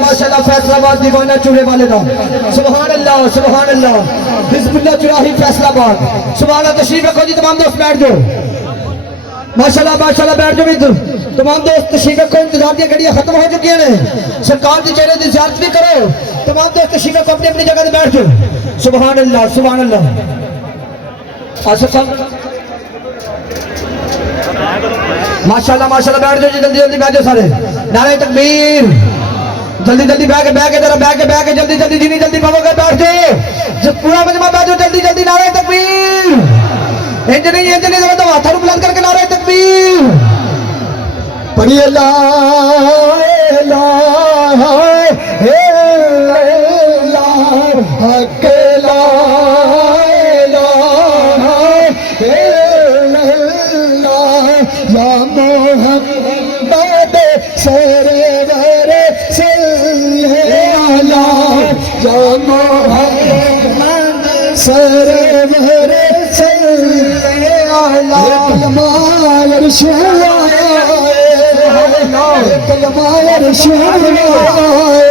ماشاءاللہ فیصل آباد دیوانہ چوڑے والے دا سبحان اللہ حزب اللہ چراہی فیصل آباد سبحان اللہ تشریف رکھو جی تمام دوست بیٹھ جاؤ ماشاءاللہ بیٹھ جاؤ تمام دوست تشریف رکھو انتظار دیا گھڑیاں ختم ہو چکی ہیں سرکار کی چہرے دی زیارت بھی کرو تمام دوست تشریف رکھو اپنی اپنی جگہ سے بیٹھ جاؤ سبحان اللہ آصف صاحب ماشاءاللہ بیٹھ جاؤ جی جلدی بیٹھ جاؤ سارے نعرہ تکبیر جلدی بیٹھ کے جلدی جنی پاؤ گے بیٹھ جائے پورا مجمع بیٹھ جاؤ جلدی نعرہ تکبیر انج نہیں ہاتھوں بلند کر کے نعرہ تکبیر پڑھی اللہ حق لا یا محمد سرور صلی علی یا محمد سرور صلی علی کلمہ ارشاد کلمہ ارشاد